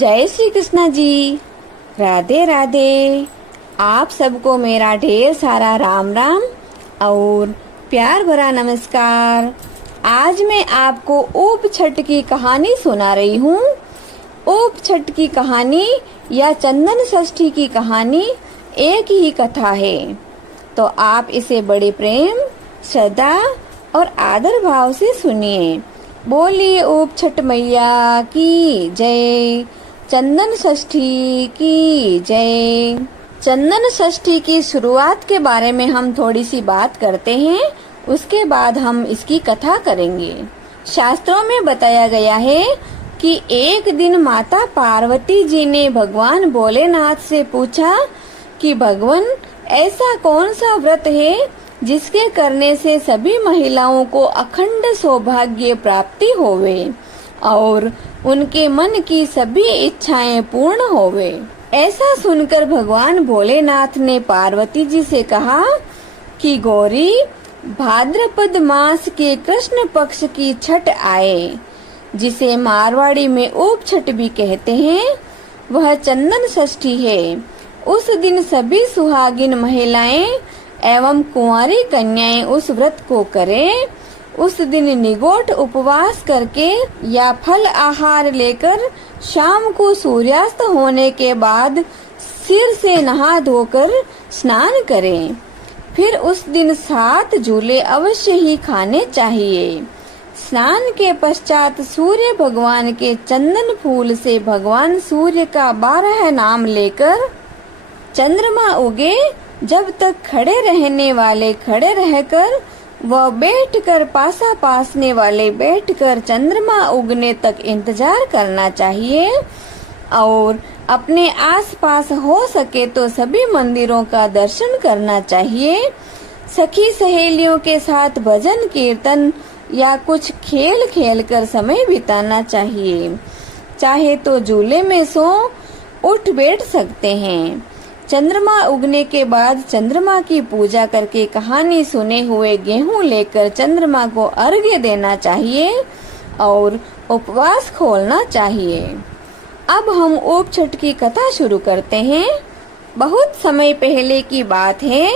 जय श्री कृष्णा जी। राधे राधे। आप सबको मेरा ढेर सारा राम राम और प्यार भरा नमस्कार। आज मैं आपको ऊप छठ की कहानी सुना रही हूँ। ऊप छठ की कहानी या चंदन षष्ठी की कहानी एक ही कथा है, तो आप इसे बड़े प्रेम, श्रद्धा और आदर भाव से सुनिए। बोलिए ऊप छठ मैया की जय। चंदन षष्ठी की जय। चंदन षष्ठी की शुरुआत के बारे में हम थोड़ी सी बात करते हैं, उसके बाद हम इसकी कथा करेंगे। शास्त्रों में बताया गया है कि एक दिन माता पार्वती जी ने भगवान भोलेनाथ से पूछा कि भगवान, ऐसा कौन सा व्रत है जिसके करने से सभी महिलाओं को अखंड सौभाग्य प्राप्ति होवे और उनके मन की सभी इच्छाएं पूर्ण होवे। ऐसा सुनकर भगवान भोलेनाथ ने पार्वती जी से कहा कि गौरी, भाद्रपद मास के कृष्ण पक्ष की छठ आए, जिसे मारवाड़ी में ऊप छठ भी कहते हैं, वह चंदन षष्ठी है। उस दिन सभी सुहागिन महिलाएं एवं कुंवारी कन्याएं उस व्रत को करें। उस दिन निगोट उपवास करके या फल आहार लेकर शाम को सूर्यास्त होने के बाद सिर से नहा धोकर स्नान करें। फिर उस दिन 7 झूले अवश्य ही खाने चाहिए। स्नान के पश्चात सूर्य भगवान के चंदन फूल से भगवान सूर्य का 12 नाम लेकर चंद्रमा उगे जब तक खड़े रहने वाले खड़े रहकर व बैठकर पासा पासने वाले बैठकर चंद्रमा उगने तक इंतजार करना चाहिए और अपने आसपास हो सके तो सभी मंदिरों का दर्शन करना चाहिए। सखी सहेलियों के साथ भजन कीर्तन या कुछ खेल खेल कर समय बिताना चाहिए। चाहे तो झूले में सो उठ बैठ सकते हैं। चंद्रमा उगने के बाद चंद्रमा की पूजा करके कहानी सुने हुए गेहूं लेकर चंद्रमा को अर्घ्य देना चाहिए और उपवास खोलना चाहिए। अब हम ऊप छठ की कथा शुरू करते हैं। बहुत समय पहले की बात है।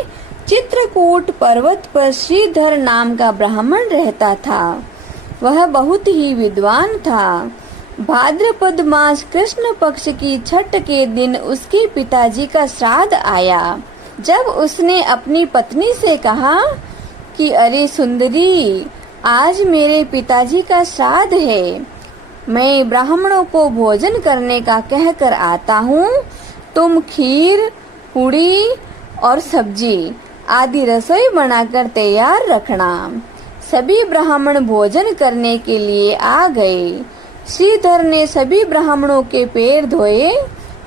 चित्रकूट पर्वत पर श्रीधर नाम का ब्राह्मण रहता था। वह बहुत ही विद्वान था। भाद्रपद मास कृष्ण पक्ष की छठ के दिन उसके पिताजी का श्राद्ध आया। जब उसने अपनी पत्नी से कहा कि अरे सुंदरी, आज मेरे पिताजी का श्राद्ध है, मैं ब्राह्मणों को भोजन करने का कहकर आता हूँ। तुम खीर, पूड़ी और सब्जी आदि रसोई बनाकर तैयार रखना। सभी ब्राह्मण भोजन करने के लिए आ गए। श्रीधर ने सभी ब्राह्मणों के पैर धोए,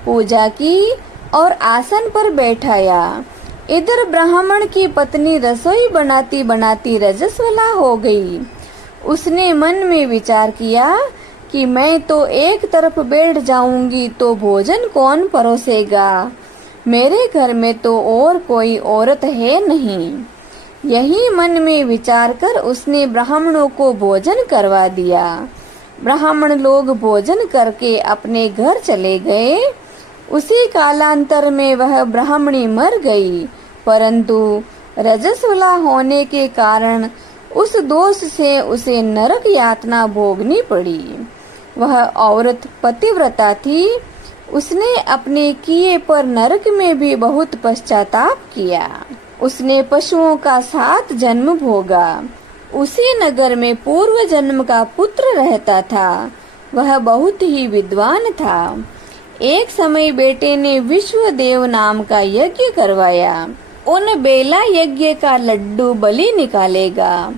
पूजा की और आसन पर बैठाया। इधर ब्राह्मण की पत्नी रसोई बनाती बनाती रजस्वला हो गई। उसने मन में विचार किया कि मैं तो एक तरफ बैठ जाऊंगी तो भोजन कौन परोसेगा। मेरे घर में तो और कोई औरत है नहीं। यही मन में विचार कर उसने ब्राह्मणों को भोजन करवा दिया। ब्राह्मण लोग भोजन करके अपने घर चले गए। उसी कालांतर में वह ब्राह्मणी मर गई, परंतु रजस्वला होने के कारण उस दोष से उसे नरक यातना भोगनी पड़ी। वह औरत पतिव्रता थी। उसने अपने किए पर नरक में भी बहुत पश्चाताप किया। उसने पशुओं का 7 जन्म भोगा। उसी नगर में पूर्व जन्म का पुत्र रहता था। वह बहुत ही विद्वान था। एक समय बेटे ने विश्वदेव नाम का यज्ञ करवाया। उन बेला यज्ञ का लड्डू बलि निकालेगा।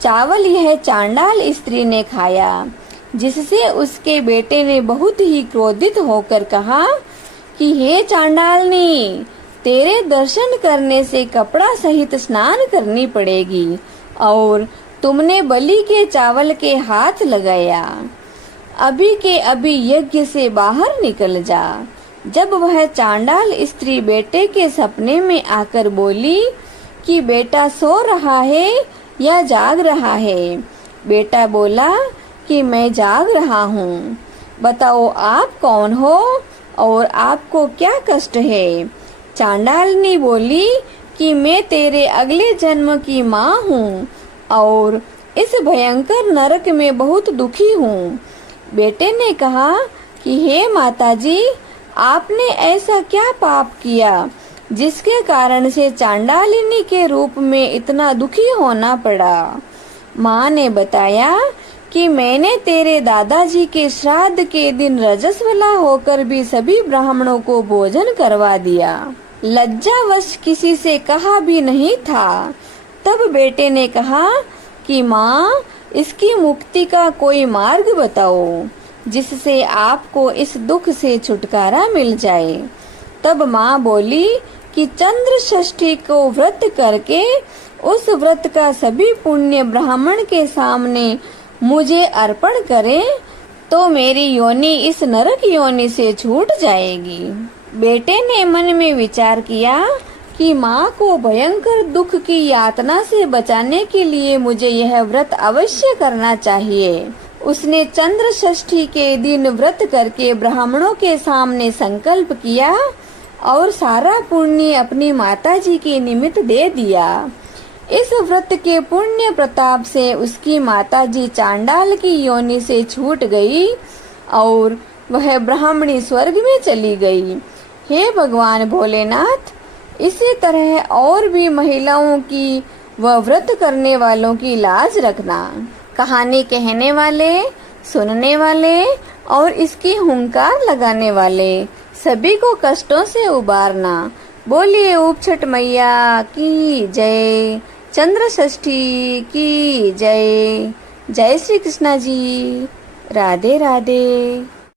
चावल यह चांडाल स्त्री ने खाया, जिससे उसके बेटे ने बहुत ही क्रोधित होकर कहा कि हे चांडालनी, तेरे दर्शन करने से कपड़ा सहित स्नान करनी पड़ेगी और तुमने बलि के चावल के हाथ लगाया। अभी के अभी यज्ञ से बाहर निकल जा। जब वह चांडाल स्त्री बेटे के सपने में आकर बोली कि बेटा सो रहा है या जाग रहा है, बेटा बोला कि मैं जाग रहा हूँ। बताओ आप कौन हो और आपको क्या कष्ट है। चांडालनी बोली कि मैं तेरे अगले जन्म की माँ हूँ और इस भयंकर नरक में बहुत दुखी हूँ। बेटे ने कहा कि हे माताजी, आपने ऐसा क्या पाप किया जिसके कारण से चांडालिनी के रूप में इतना दुखी होना पड़ा। माँ ने बताया कि मैंने तेरे दादाजी के श्राद्ध के दिन रजस्वला होकर भी सभी ब्राह्मणों को भोजन करवा दिया। लज्जावश किसी से कहा भी नहीं था। तब बेटे ने कहा कि माँ, इसकी मुक्ति का कोई मार्ग बताओ जिससे आपको इस दुख से छुटकारा मिल जाए। तब माँ बोली कि चंद्र षष्ठी को व्रत करके उस व्रत का सभी पुण्य ब्राह्मण के सामने मुझे अर्पण करें तो मेरी योनि इस नरक योनि से छूट जाएगी। बेटे ने मन में विचार किया कि माँ को भयंकर दुख की यातना से बचाने के लिए मुझे यह व्रत अवश्य करना चाहिए। उसने चंद्र षष्ठी के दिन व्रत करके ब्राह्मणों के सामने संकल्प किया और सारा पुण्य अपनी माताजी के निमित्त दे दिया। इस व्रत के पुण्य प्रताप से उसकी माताजी चांडाल की योनि से छूट गई और वह ब्राह्मणी स्वर्ग में चली गई। हे भगवान भोलेनाथ, इसी तरह और भी महिलाओं की व व्रत करने वालों की लाज रखना। कहानी कहने वाले, सुनने वाले और इसकी हुंकार लगाने वाले सभी को कष्टों से उबारना। बोलिए ऊप छठ मैया की जय, चंद्र षष्ठी की जय। जय श्री कृष्णा जी। राधे राधे।